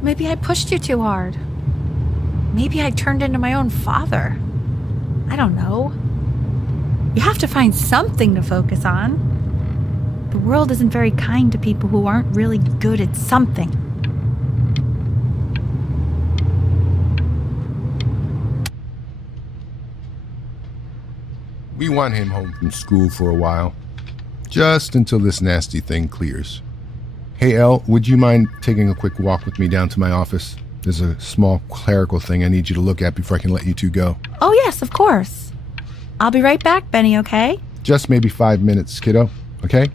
Maybe I pushed you too hard. Maybe I turned into my own father. I don't know. You have to find something to focus on. The world isn't very kind to people who aren't really good at something. We want him home from school for a while. Just until this nasty thing clears. Hey, Elle, would you mind taking a quick walk with me down to my office? There's a small clerical thing I need you to look at before I can let you two go. Oh, yes, of course. I'll be right back, Benny, okay? Just maybe 5 minutes, kiddo, okay?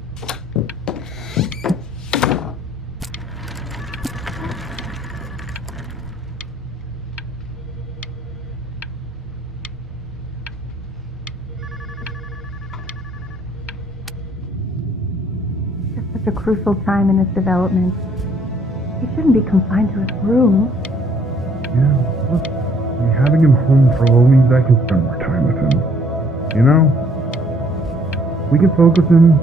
Such a crucial time in his development. He shouldn't be confined to his room. Yeah, look, having him home for a little means I can spend more time with him. You know? We can focus him.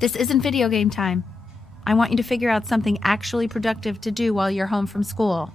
This isn't video game time. I want you to figure out something actually productive to do while you're home from school.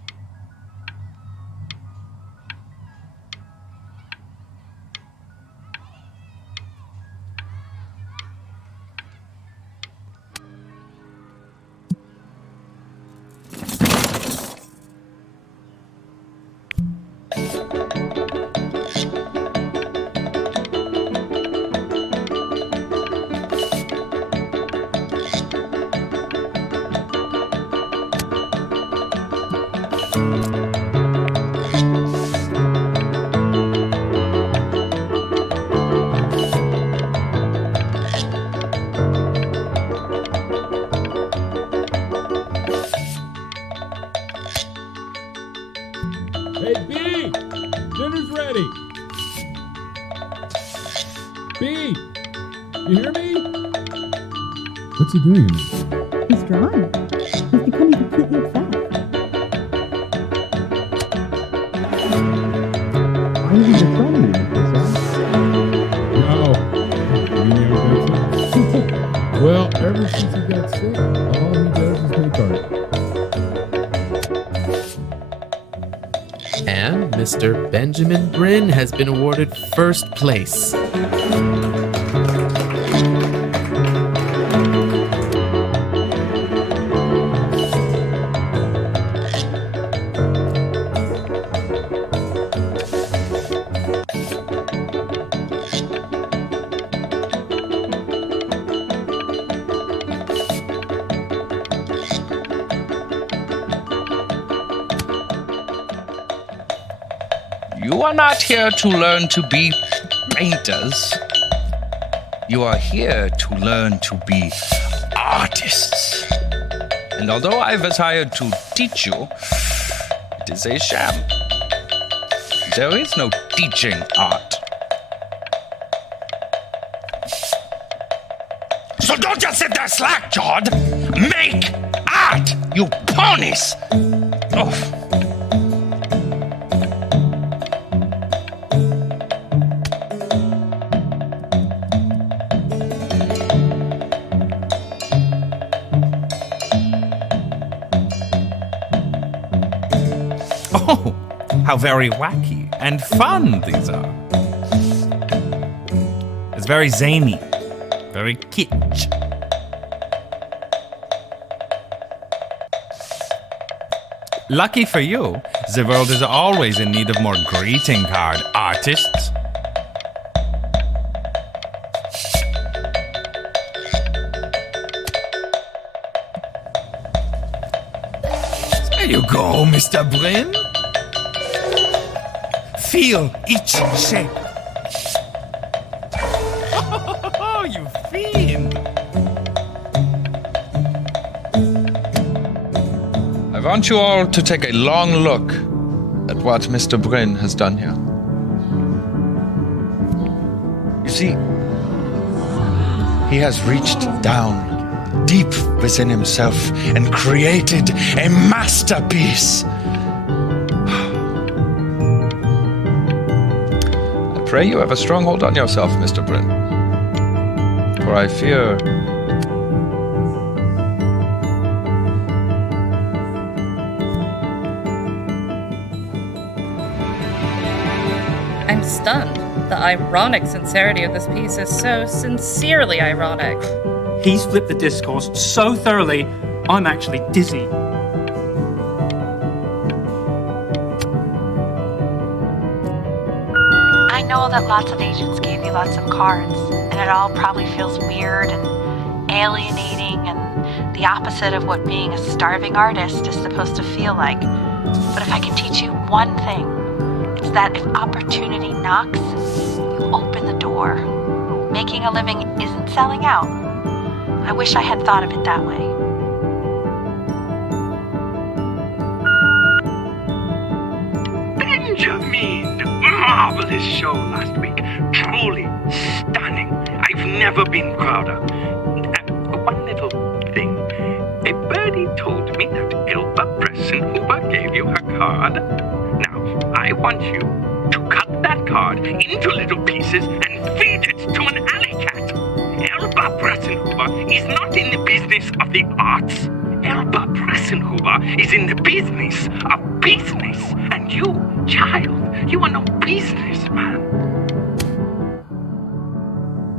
Hey, B! Dinner's ready! B! You hear me? What's he doing in there? He's drawing. He's becoming completely obsessed. Why isn't he telling me this, No. You never got sick? Well, ever since he got sick, all he does is make art. And Mr. Benjamin Bryn has been awarded first place. You are not here to learn to be painters. You are here to learn to be artists. And although I was hired to teach you, it is a sham. There is no teaching art. So don't just sit there slack-jawed. Make art, you ponies! Oh. Oh, how very wacky and fun these are. It's very zany, very kitsch. Lucky for you, the world is always in need of more greeting card artists. There you go, Mr. Bryn. Feel each shape. Oh, you fiend. want you all to take a long look at what Mr. Bryn has done here. You see, he has reached down deep within himself and created a masterpiece. I pray you have a strong hold on yourself, Mr. Bryn, for I fear I'm stunned. The ironic sincerity of this piece is so sincerely ironic. He's flipped the discourse so thoroughly, I'm actually dizzy. I know that lots of agents gave you lots of cards, and it all probably feels weird and alienating and the opposite of what being a starving artist is supposed to feel like. But if I can teach you one thing, it's that if opportunity knocks, you open the door. Making a living isn't selling out. I wish I had thought of it that way. Benjamin! Marvelous show last week. Truly stunning. I've never been prouder. One little thing. A birdie told me that Ilva Pressenhuber gave you her card. Now, I want you to cut that card into little pieces and feed it to an alley cat. Elba Pressenhuber is not in the business of the arts. Elba Pressenhuber is in the business of business. And you, child, you are no businessman.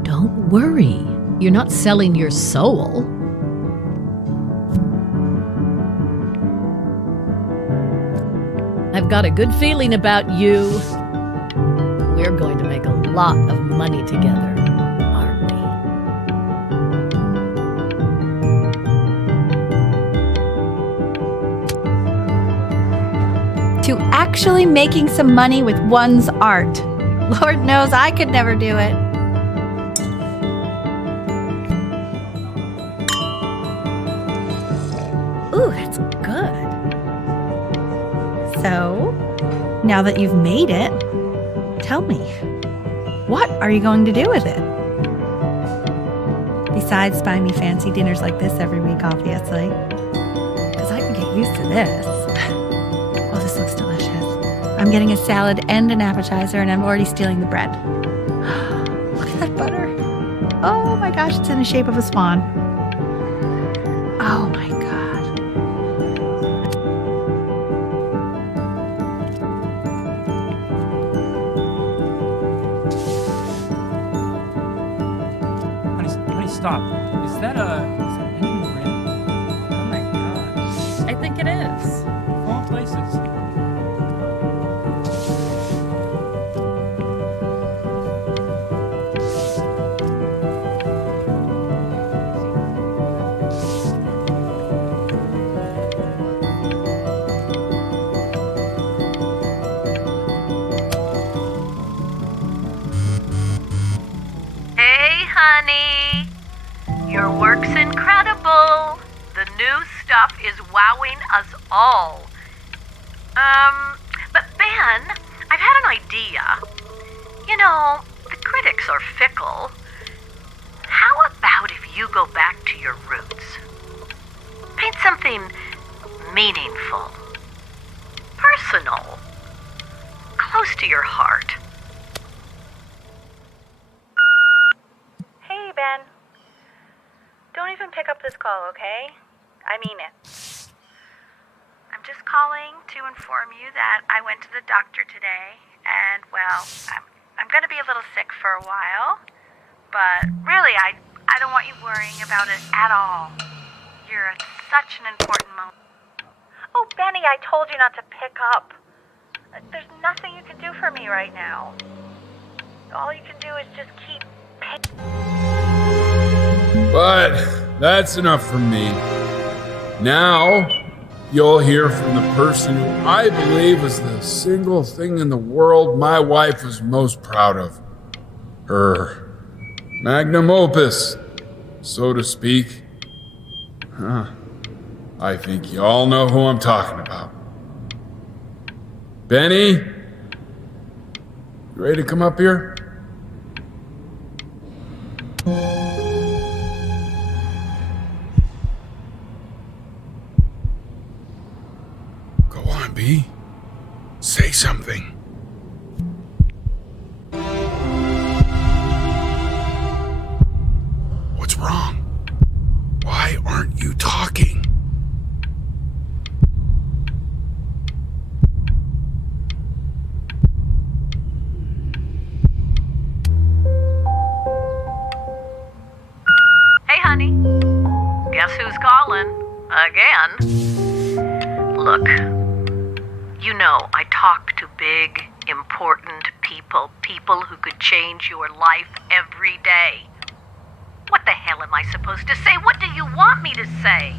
Don't worry. You're not selling your soul. I've got a good feeling about you. We're going to make a lot of money together, aren't we? To actually making some money with one's art. Lord knows I could never do it. Ooh, that's good. So, now that you've made it, tell me, what are you going to do with it? Besides buy me fancy dinners like this every week, obviously. Because I can get used to this. Oh, this looks delicious. I'm getting a salad and an appetizer, and I'm already stealing the bread. Look at that butter. Oh my gosh, it's in the shape of a swan. Oh my God. Stop. Is that Benjamin Bryn? Oh my gosh. I think it is. Of all places. Hey, honey. Your work's incredible. The new stuff is wowing us all. But Ben, I've had an idea. You know, the critics are fickle. How about if you go back to your roots? Paint something meaningful, personal, close to your heart. Hey, Ben. Don't even pick up this call, okay? I mean it. I'm just calling to inform you that I went to the doctor today, and, well, I'm going to be a little sick for a while, but really, I don't want you worrying about it at all. You're at such an important moment. Oh, Benny, I told you not to pick up. There's nothing you can do for me right now. All you can do is just keep But that's enough from me. Now, you'll hear from the person who I believe is the single thing in the world my wife was most proud of. Her magnum opus, so to speak. I think you all know who I'm talking about. Benny? You ready to come up here? Go on, B. Say something. What's wrong? Why aren't you talking? Hey, honey. Guess who's calling? Again. Look, you know I talk to big, important people. People who could change your life every day. What the hell am I supposed to say? What do you want me to say?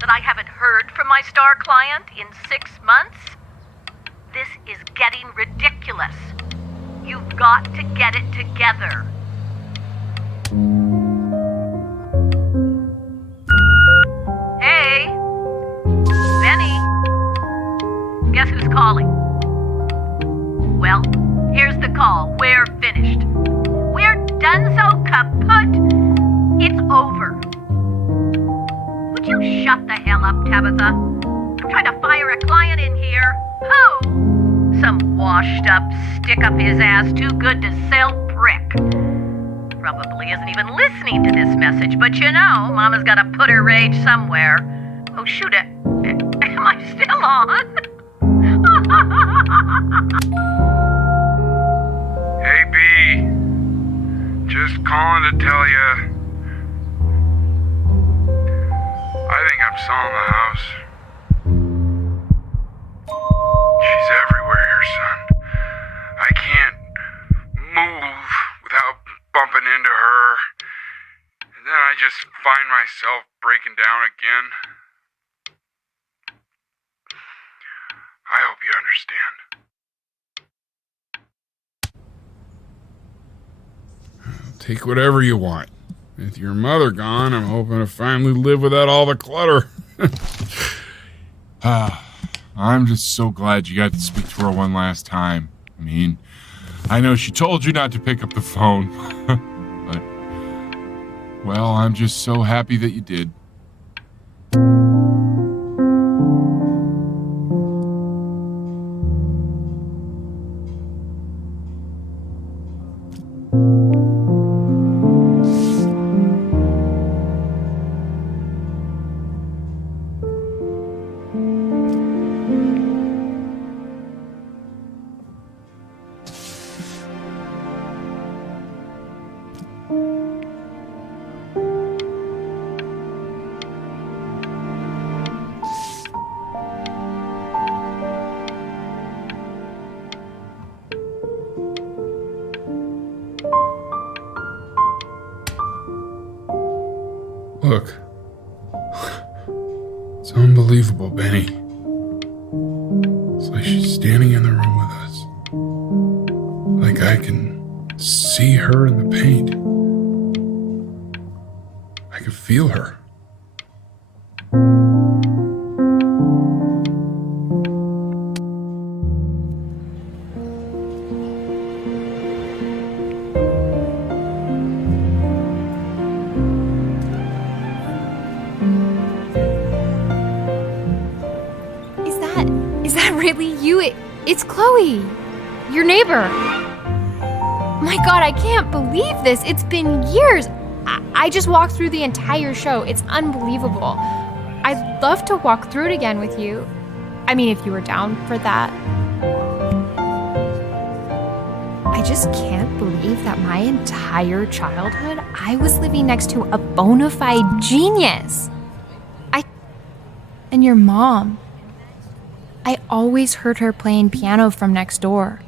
That I haven't heard from my star client in 6 months? This is getting ridiculous. You've got to get it together. Hey, Benny. Guess who's calling? Well, here's the call. We're finished. We're donezo kaput. It's over. Would you shut the hell up, Tabitha? I'm trying to fire a client in here. Who? Some washed up, stick up his ass, too good to sell prick. Probably isn't even listening to this message, but you know, Mama's gotta put her rage somewhere. Oh, shoot it. Am I still on? Hey, B. Just calling to tell you. I think I'm selling the house. She's everywhere here, son. I can't move without bumping into her. And then I just find myself breaking down again. I hope you understand. Take whatever you want. With your mother gone, I'm hoping to finally live without all the clutter. I'm just so glad you got to speak to her one last time. I mean, I know she told you not to pick up the phone, but, well, I'm just so happy that you did. Look. It's unbelievable, Benny. It's like she's standing in the room with us. Like I can see her in the paint. I can feel her. Is that really you? It's Chloe, your neighbor. My God, I can't believe this. It's been years. I just walked through the entire show. It's unbelievable. I'd love to walk through it again with you. I mean, if you were down for that. I just can't believe that my entire childhood, I was living next to a bona fide genius. And your mom. I always heard her playing piano from next door,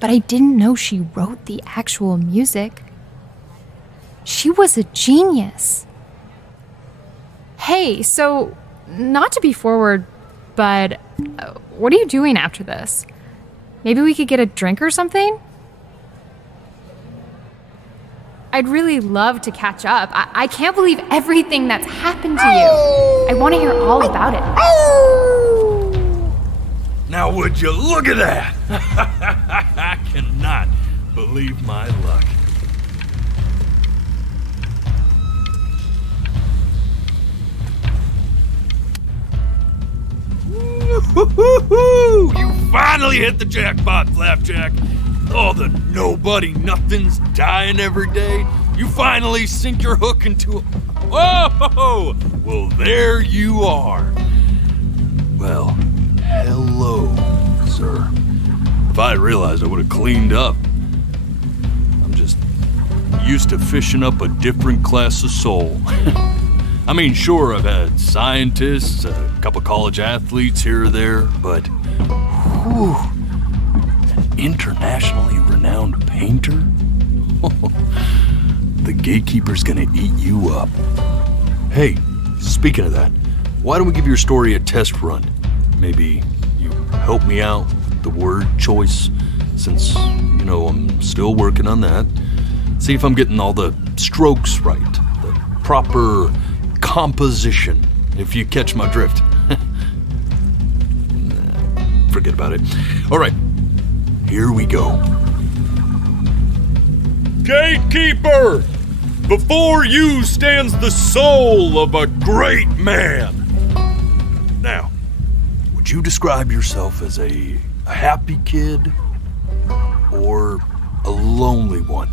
but I didn't know she wrote the actual music. She was a genius. Hey, so, not to be forward, but what are you doing after this? Maybe we could get a drink or something? I'd really love to catch up. I can't believe everything that's happened to you. I want to hear all about it. Now would you look at that? I cannot believe my luck. You finally hit the jackpot, Flapjack. All the nobody nothings dying every day. You finally sink your hook into a... Whoa! Well, there you are. Well, hello, sir. If I had realized, I would have cleaned up. I'm just used to fishing up a different class of soul. I mean, sure, I've had scientists, a couple college athletes here or there, but whew, an internationally renowned painter? The gatekeeper's gonna eat you up. Hey, speaking of that, why don't we give your story a test run? Maybe you help me out with the word choice, since, you know, I'm still working on that. See if I'm getting all the strokes right, the proper composition, if you catch my drift. Forget about it. All right, here we go. Gatekeeper! Before you stands the soul of a great man. Now, would you describe yourself as a happy kid or a lonely one?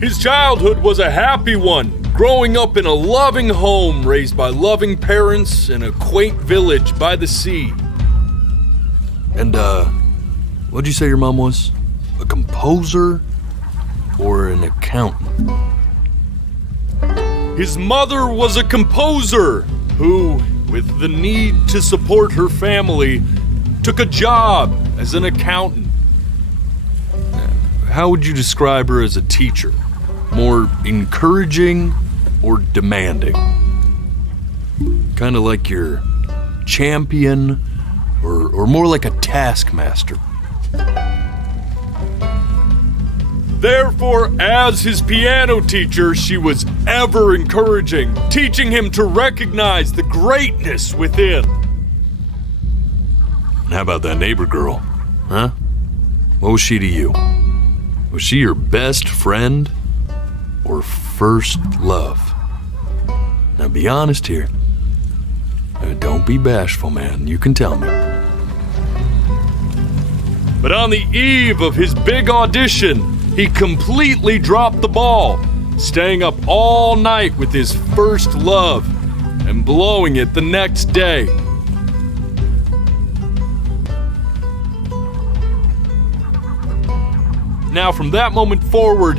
His childhood was a happy one, growing up in a loving home raised by loving parents in a quaint village by the sea. And, what'd you say your mom was? A composer or an accountant? His mother was a composer who, with the need to support her family, took a job as an accountant. How would you describe her as a teacher? More encouraging or demanding? Kind of like your champion or more like a taskmaster? Therefore, as his piano teacher, she was ever encouraging, teaching him to recognize the greatness within. And how about that neighbor girl, huh? What was she to you? Was she your best friend or first love? Now be honest here. Don't be bashful, man. You can tell me. But on the eve of his big audition, he completely dropped the ball, staying up all night with his first love and blowing it the next day. Now, from that moment forward,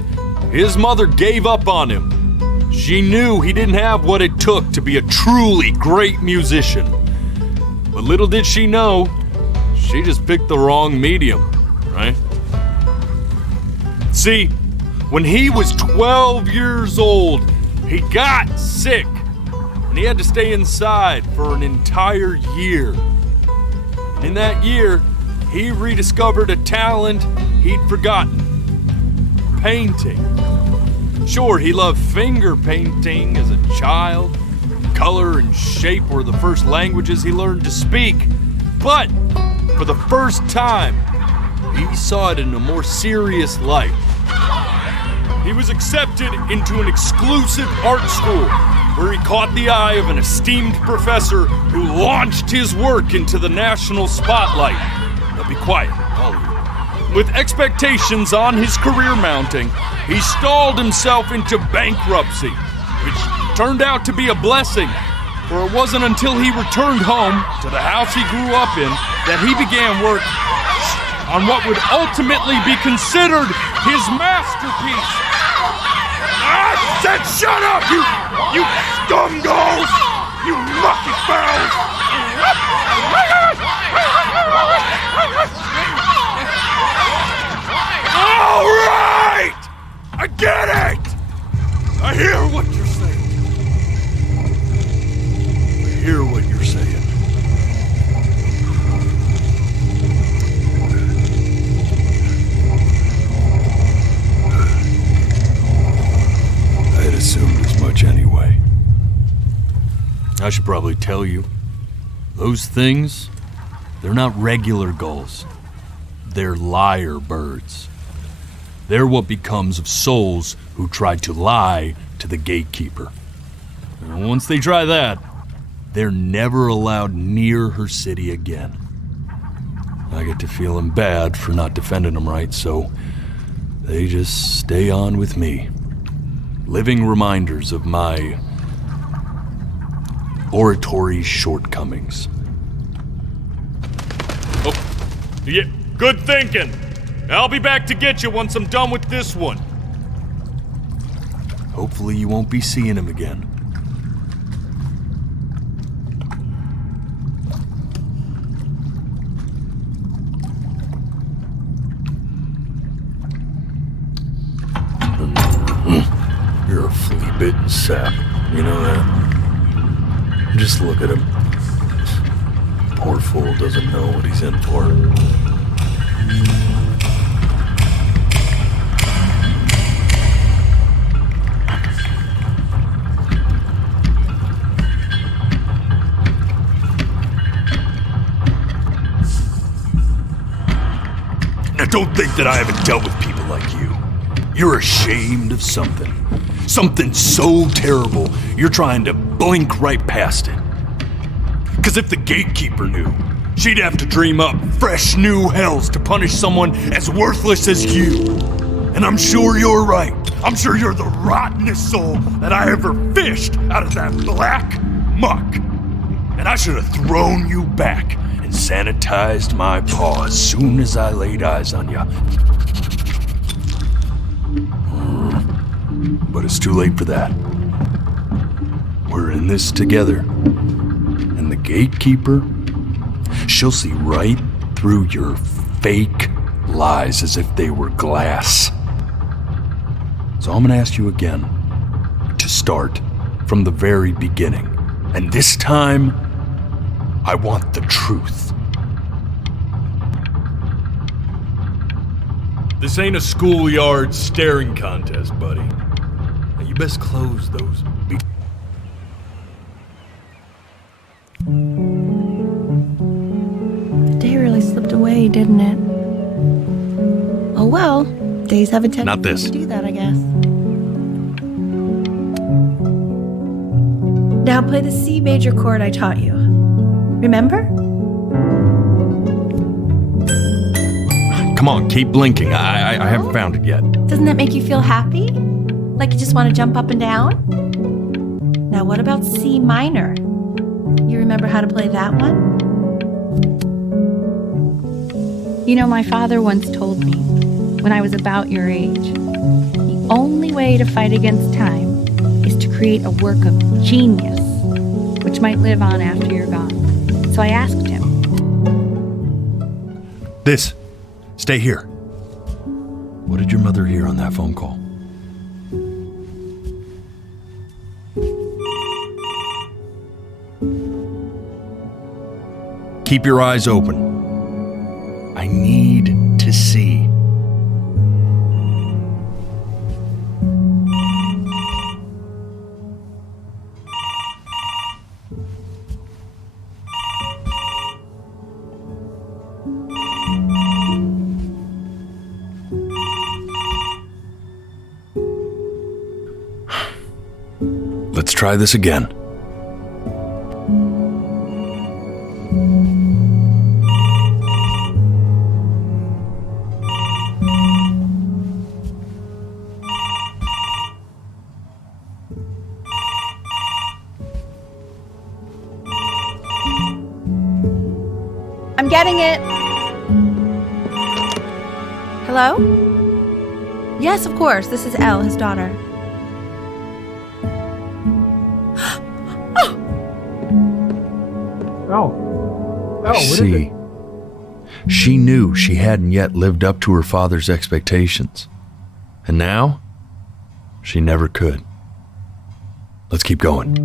his mother gave up on him. She knew he didn't have what it took to be a truly great musician. But little did she know, she just picked the wrong medium, right? See, when he was 12 years old, he got sick, and he had to stay inside for an entire year. And in that year, he rediscovered a talent he'd forgotten: painting. Sure, he loved finger painting as a child. Color and shape were the first languages he learned to speak. But for the first time, he saw it in a more serious light. He was accepted into an exclusive art school where he caught the eye of an esteemed professor who launched his work into the national spotlight. Now be quiet, all of you. With expectations on his career mounting, he stalled himself into bankruptcy, which turned out to be a blessing, for it wasn't until he returned home to the house he grew up in that he began work on what would ultimately be considered his masterpiece. I said shut up, you scumballs! You lucky fowls! All right! I get it! I hear what you're saying. I hear what you're saying. I should probably tell you. Those things, they're not regular gulls. They're lyre birds. They're what becomes of souls who try to lie to the gatekeeper. And once they try that, they're never allowed near her city again. I get to feeling bad for not defending them right, so they just stay on with me. Living reminders of my oratory shortcomings. Oh, yeah, good thinking. I'll be back to get you once I'm done with this one. Hopefully you won't be seeing him again. You're a flea-bitten sap, you know that? Just look at him. Poor fool doesn't know what he's in for. Now don't think that I haven't dealt with people like you. You're ashamed of something. Something so terrible, you're trying to blink right past it. Because if the gatekeeper knew, she'd have to dream up fresh new hells to punish someone as worthless as you. And I'm sure you're right. I'm sure you're the rottenest soul that I ever fished out of that black muck. And I should have thrown you back and sanitized my paw as soon as I laid eyes on you. But it's too late for that. We're in this together. And the gatekeeper, she'll see right through your fake lies as if they were glass. So I'm gonna ask you again to start from the very beginning. And this time, I want the truth. This ain't a schoolyard staring contest, buddy. Now you best close those The day really slipped away, didn't it? Oh well, days have a tendency Not this. to do that, I guess. Now play the C major chord I taught you. Remember? Come on, keep blinking. I haven't found it yet. Doesn't that make you feel happy? Like you just want to jump up and down? Now what about C minor? You remember how to play that one? You know, my father once told me, when I was about your age, the only way to fight against time is to create a work of genius, which might live on after you're gone. So I asked him. This. Stay here. What did your mother hear on that phone call? Keep your eyes open. I need to see. Let's try this again. I'm getting it. Hello? Yes, of course. This is Elle, his daughter. See, she knew she hadn't yet lived up to her father's expectations. And now, she never could. Let's keep going.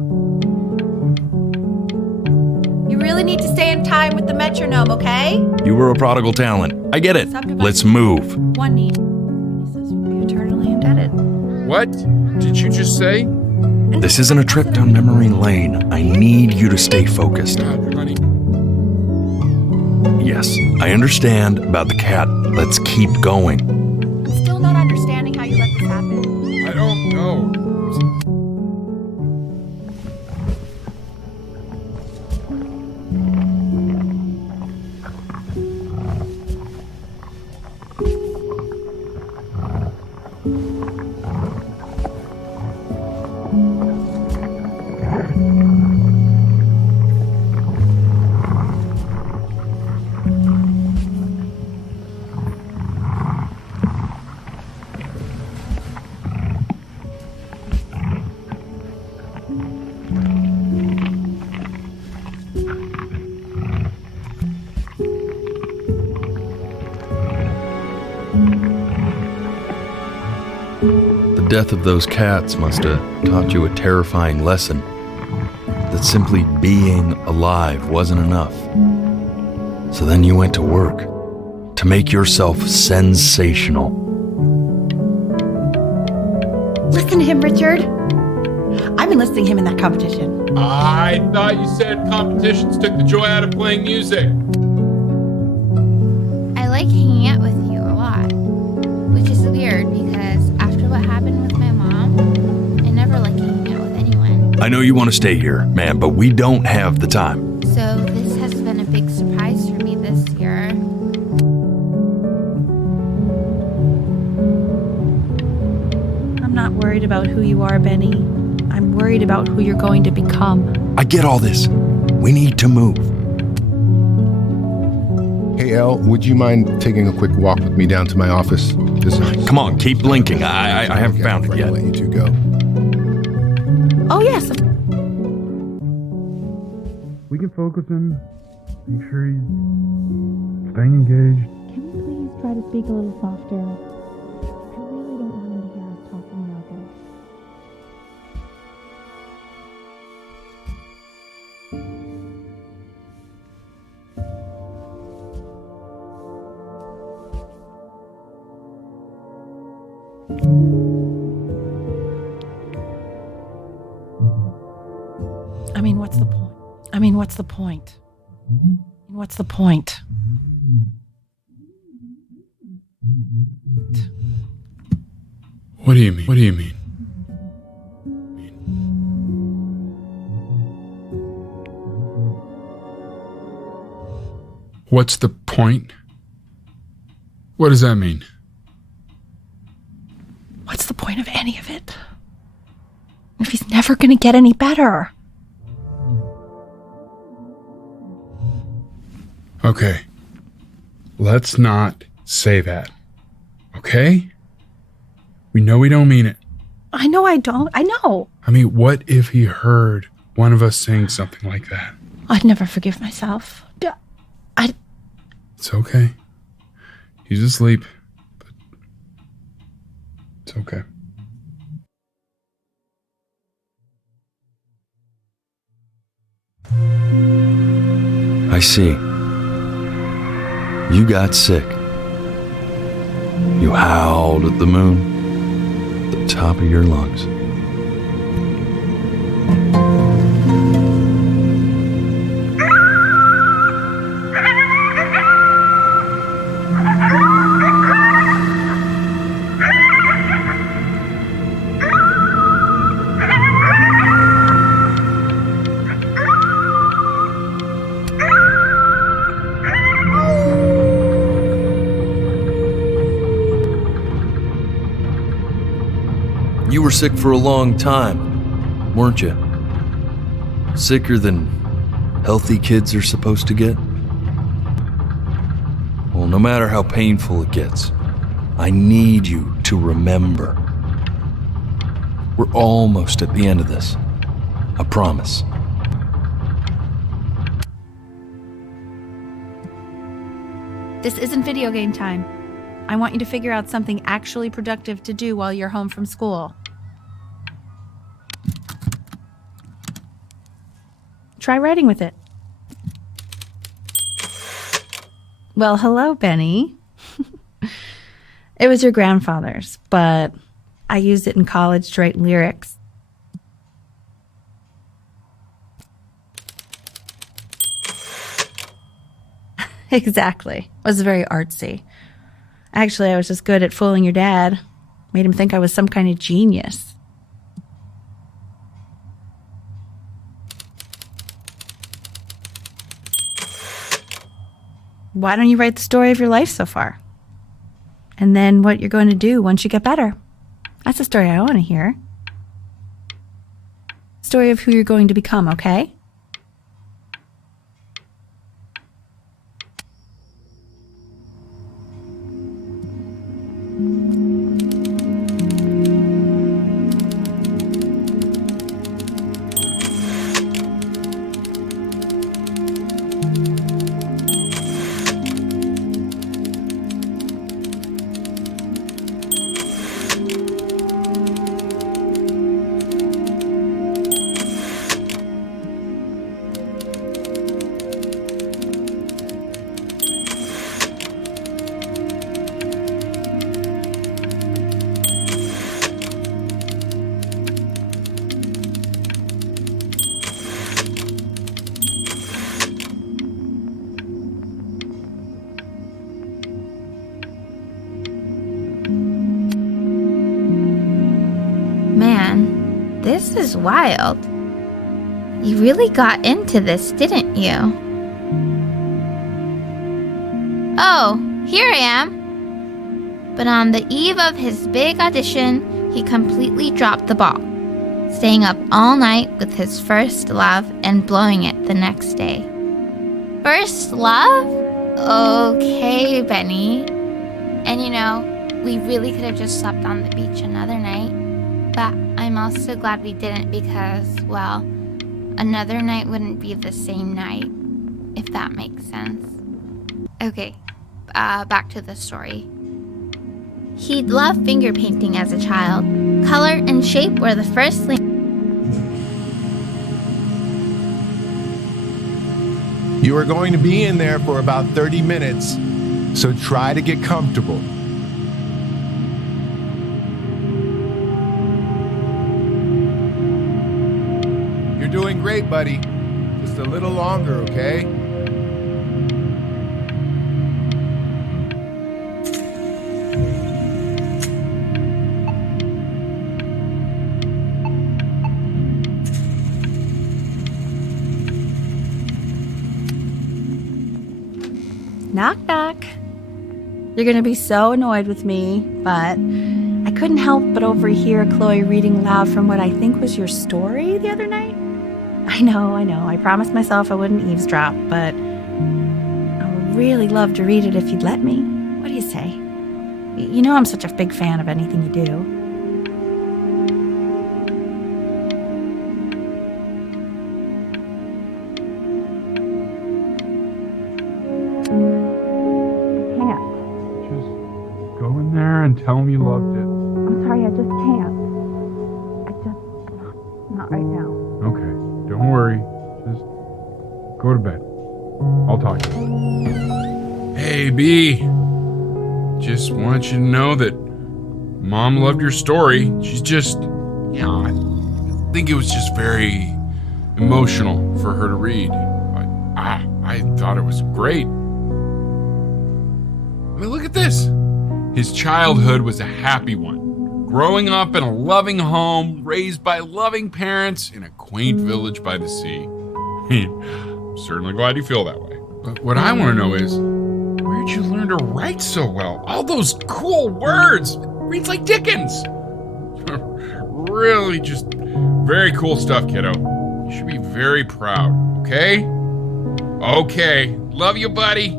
You really need to stay in time with the metronome, okay? You were a prodigal talent. I get it. Let's move. One need. This will be eternally indebted. What did you just say? This isn't a trip down memory lane. I need you to stay focused. Yes, I understand about the cat. Let's keep going. I'm still not understanding how you let this happen. I don't know. The death of those cats must have taught you a terrifying lesson. That simply being alive wasn't enough. So then you went to work to make yourself sensational. Listen to him, Richard. I'm enlisting him in that competition. I thought you said competitions took the joy out of playing music. I like hanging out with you a lot, which is weird because after what happened with my mom, I never like hanging out with anyone. I know you want to stay here, man, but we don't have the time. So this has been a big surprise for me this year. I'm not worried about who you are, Benny. I'm worried about who you're going to become. I get all this. We need to move. Hey, Elle, would you mind taking a quick walk with me down to my office? Come on, keep blinking. I haven't found it yet. Let you two go. Oh, yes. We can focus him, make sure he's staying engaged. Can we please try to speak a little softer? I really don't want him to hear us talking about this. I mean, what's the point? What's the point? What's the point? What do you mean? What do you mean? What's the point? What does that mean? What's the point of any of it? If he's never going to get any better. Okay. Let's not say that. Okay? We know we don't mean it. I know I don't. I know. I mean, what if he heard one of us saying something like that? I'd never forgive myself. It's okay. He's asleep. But it's okay. I see. You got sick. You howled at the moon, at the top of your lungs. You were sick for a long time, weren't you? Sicker than healthy kids are supposed to get? Well, no matter how painful it gets, I need you to remember. We're almost at the end of this. I promise. This isn't video game time. I want you to figure out something actually productive to do while you're home from school. Try writing with it. Well, hello, Benny. It was your grandfather's, but I used it in college to write lyrics. Exactly. It was very artsy. Actually, I was just good at fooling your dad. Made him think I was some kind of genius. Why don't you write the story of your life so far? And then what you're going to do once you get better. That's the story I want to hear. Story of who you're going to become, okay? Man, this is wild. You really got into this, didn't you? Oh, here I am. But on the eve of his big audition, he completely dropped the ball, staying up all night with his first love and blowing it the next day. First love? Okay, Benny. And you know, we really could have just slept on the beach another night. But I'm also glad we didn't because, well, another night wouldn't be the same night, if that makes sense. Okay, back to the story. He'd loved finger painting as a child. Color and shape were the first thing. You are going to be in there for about 30 minutes, so try to get comfortable. You're doing great, buddy. Just a little longer, okay? Knock, knock. You're going to be so annoyed with me, but I couldn't help but overhear Chloe reading aloud from what I think was your story the other night. I know. I promised myself I wouldn't eavesdrop, but I would really love to read it if you'd let me. What do you say? You know I'm such a big fan of anything you do. And tell him you loved it. I'm sorry, I just can't. Not right now. Okay, don't worry. Just go to bed. I'll talk to you. Hey, B. Just want you to know that Mom loved your story. She's just, I think it was just very emotional for her to read. I thought it was great. I mean, look at this. His childhood was a happy one. Growing up in a loving home, raised by loving parents in a quaint village by the sea. I'm certainly glad you feel that way. But what I want to know is, where'd you learn to write so well? All those cool words. It reads like Dickens. Really just very cool stuff, kiddo. You should be very proud, okay? Okay. Love you, buddy.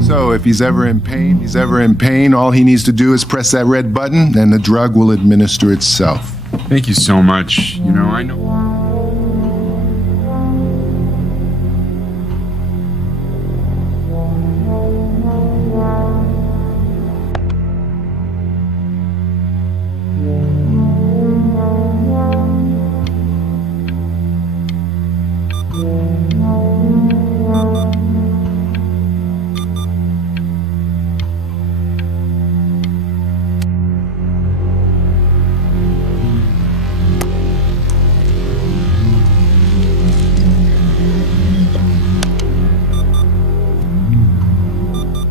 So if he's ever in pain, all he needs to do is press that red button and the drug will administer itself. Thank you so much. You know, I know.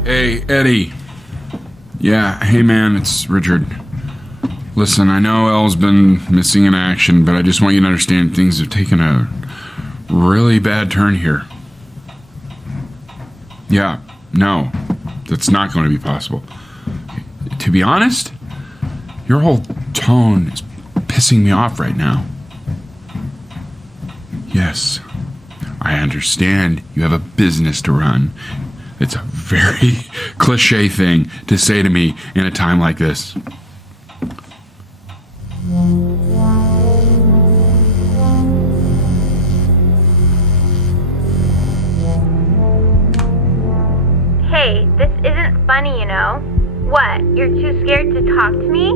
Hey, Eddie. Yeah, hey man, it's Richard. Listen, I know Elle's been missing in action, but I just want you to understand things have taken a really bad turn here. Yeah, no, that's not going to be possible. To be honest, your whole tone is pissing me off right now. Yes, I understand you have a business to run. It's a very cliche thing to say to me in a time like this. Hey, this isn't funny, you know. What, you're too scared to talk to me?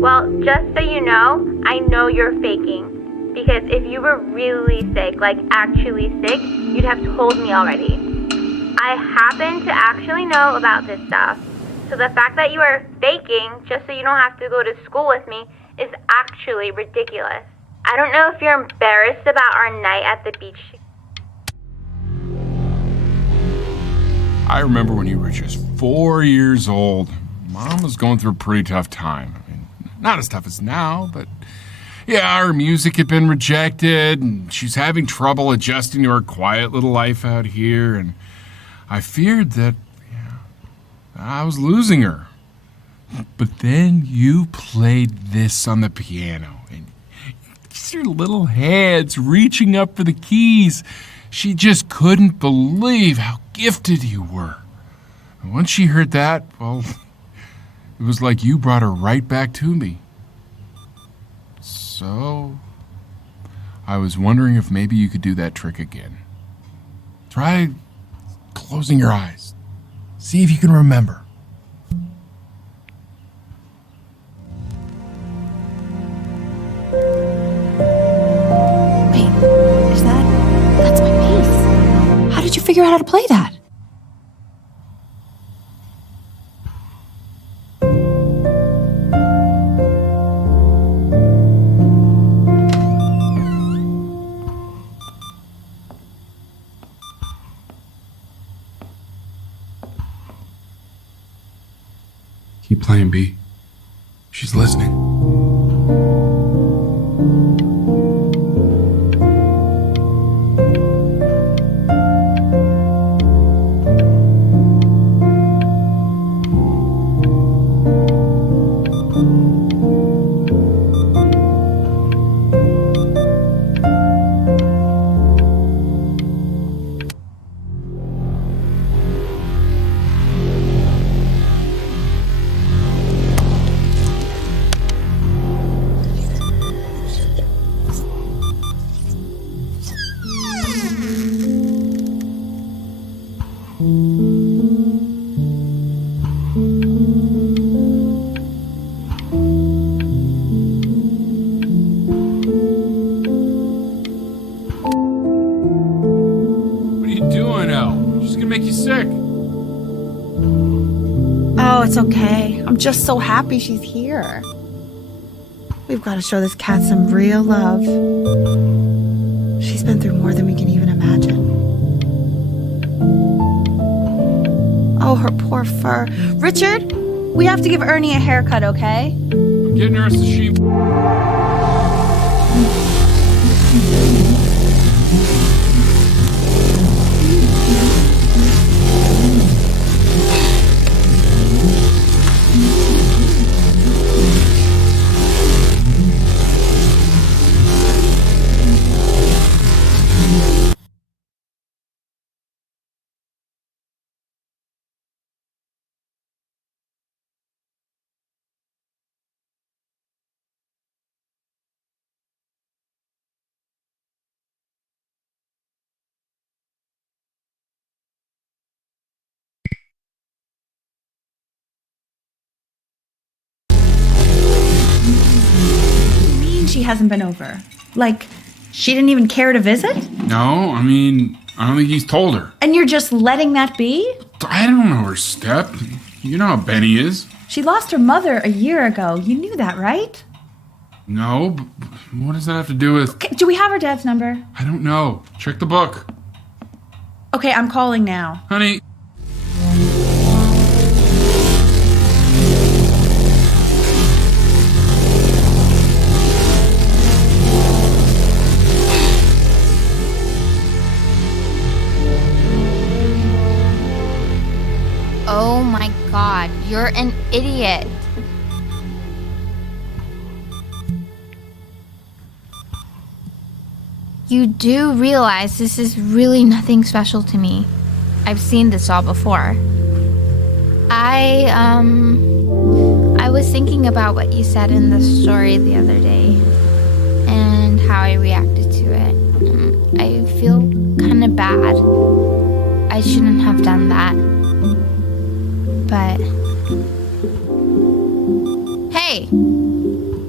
Well, just so you know you're faking. Because if you were really sick, like actually sick, you'd have told me already. I happen to actually know about this stuff. So the fact that you are faking just so you don't have to go to school with me is actually ridiculous. I don't know if you're embarrassed about our night at the beach. I remember when you were just 4 years old. Mom was going through a pretty tough time. I mean, not as tough as now, but yeah, her music had been rejected, and she's having trouble adjusting to her quiet little life out here, and I feared that I was losing her. But then you played this on the piano, and just your little hands reaching up for the keys. She just couldn't believe how gifted you were. And once she heard that, well, it was like you brought her right back to me. So, I was wondering if maybe you could do that trick again. Try closing your eyes. See if you can remember. Wait, that's my bass. How did you figure out how to play that? Keep playing, B. She's listening. Oh, it's okay. I'm just so happy she's here. We've got to show this cat some real love. She's been through more than we can even imagine. Oh, her poor fur. Richard, we have to give Ernie a haircut, okay? I'm getting her as the sheep. She hasn't been over. Like, she didn't even care to visit? No, I mean, I don't think he's told her. And you're just letting that be? I don't know her step. You know how Benny is. She lost her mother a year ago. You knew that, right? No, but what does that have to do with... Okay, do we have her dad's number? I don't know. Check the book. Okay, I'm calling now. Honey. Oh my god, you're an idiot. You do realize this is really nothing special to me. I've seen this all before. I was thinking about what you said in the story the other day and how I reacted to it. I feel kind of bad. I shouldn't have done that. But... Hey!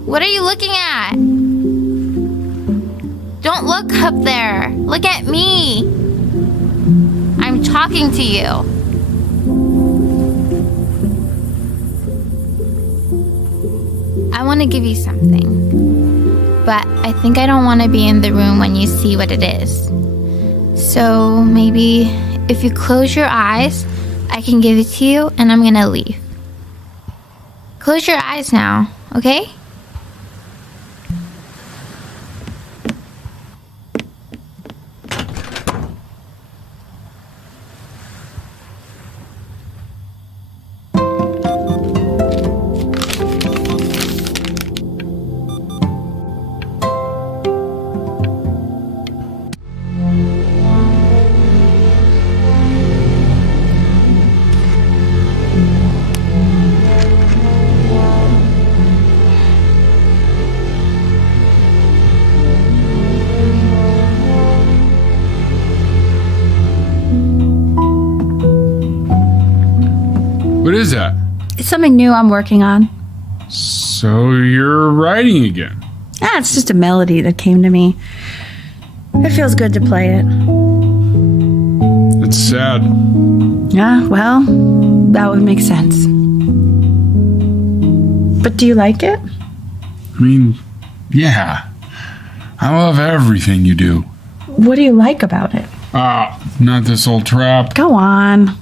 What are you looking at? Don't look up there! Look at me! I'm talking to you. I want to give you something. But I think I don't want to be in the room when you see what it is. So maybe if you close your eyes, I can give it to you, and I'm gonna leave. Close your eyes now, okay? What is that? It's something new I'm working on. So you're writing again? It's just a melody that came to me. It feels good to play it. It's sad. Yeah, well, that would make sense. But do you like it? I mean, yeah. I love everything you do. What do you like about it? Not this old trap. Go on.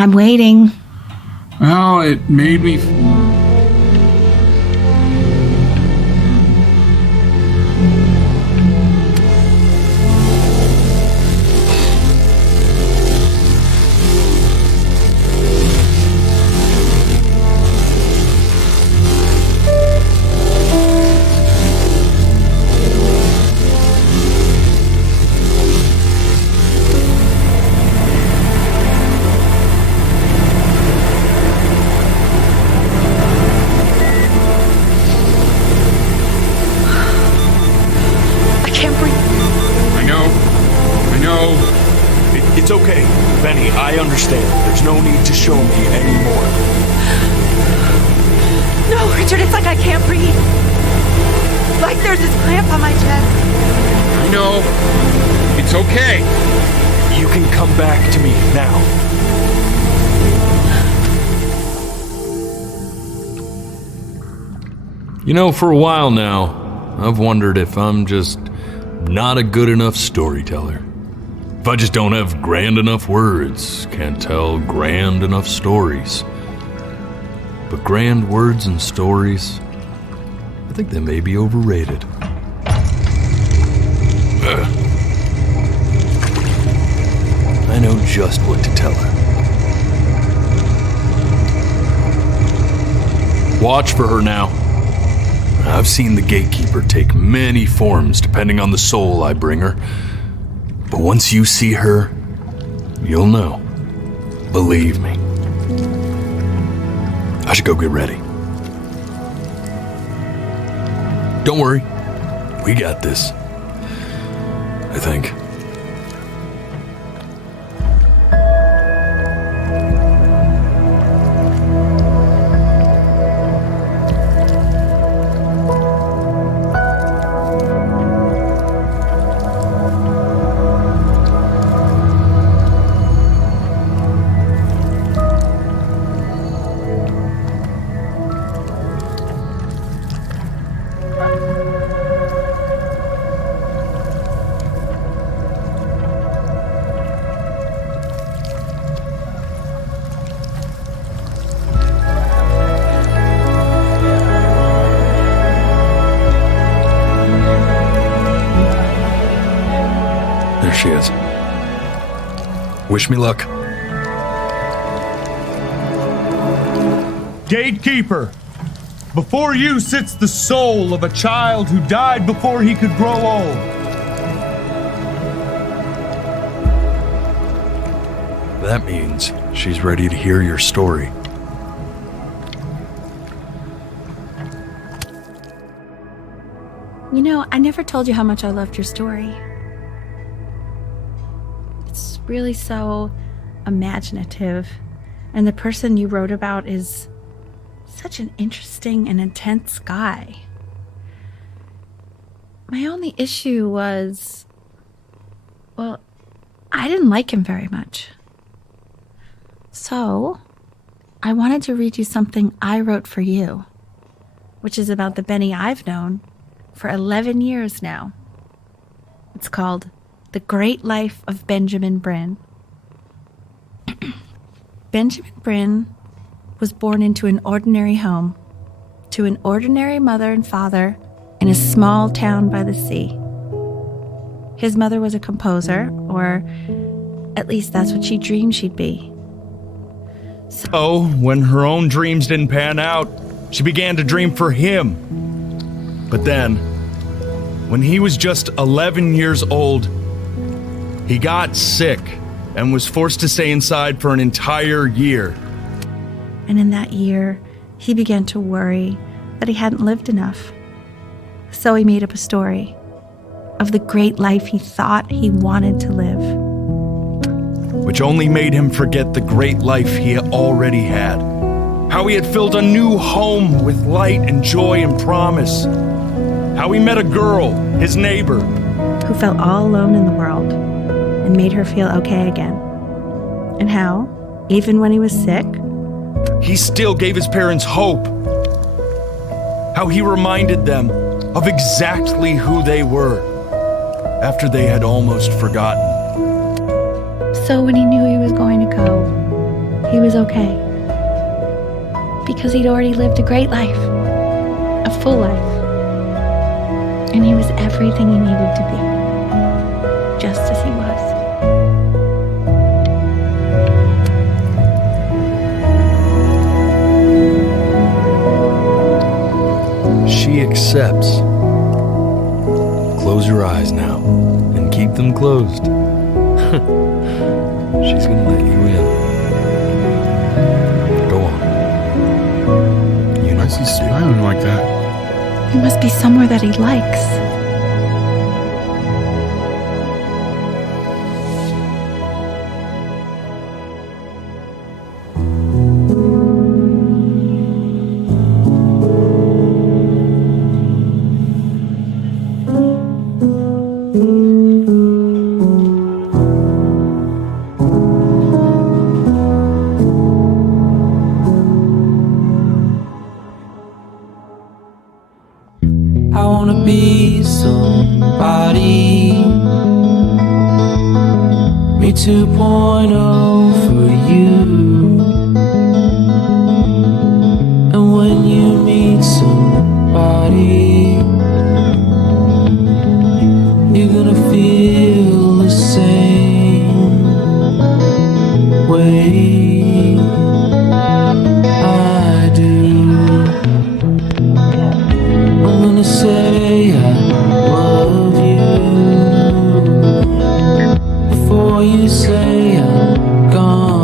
I'm waiting. Well, it made me... It's okay, Benny, I understand. There's no need to show me anymore. No, Richard, it's like I can't breathe. Like there's this cramp on my chest. I know. It's okay. You can come back to me now. You know, for a while now, I've wondered if I'm just not a good enough storyteller. If I just don't have grand enough words, can't tell grand enough stories. But grand words and stories, I think they may be overrated. I know just what to tell her. Watch for her now. I've seen the gatekeeper take many forms depending on the soul I bring her. But once you see her, you'll know. Believe me. I should go get ready. Don't worry. We got this. I think. There she is. Wish me luck. Gatekeeper, before you sits the soul of a child who died before he could grow old. That means she's ready to hear your story. You know, I never told you how much I loved your story. It's really so imaginative, and the person you wrote about is such an interesting and intense guy. My only issue was, well, I didn't like him very much. So, I wanted to read you something I wrote for you, which is about the Benny I've known for 11 years now. It's called The Great Life of Benjamin Brin. Benjamin Brin was born into an ordinary home, to an ordinary mother and father in a small town by the sea. His mother was a composer, or at least that's what she dreamed she'd be. So, when her own dreams didn't pan out, she began to dream for him. But then, when he was just 11 years old, he got sick and was forced to stay inside for an entire year. And in that year, he began to worry that he hadn't lived enough. So he made up a story of the great life he thought he wanted to live. Which only made him forget the great life he already had. How he had filled a new home with light and joy and promise. How he met a girl, his neighbor, who felt all alone in the world and made her feel okay again. And how, even when he was sick, he still gave his parents hope. How he reminded them of exactly who they were after they had almost forgotten. So when he knew he was going to go, he was okay. Because he'd already lived a great life, a full life. And he was everything he needed to be, just as he was. She accepts. Close your eyes now, and keep them closed. She's gonna let you in. Go on. You know, why is he smiling like that? He must be somewhere that he likes. I wanna be somebody. Me 2.0 for you. And when you meet somebody, you're gonna feel say I'm gone.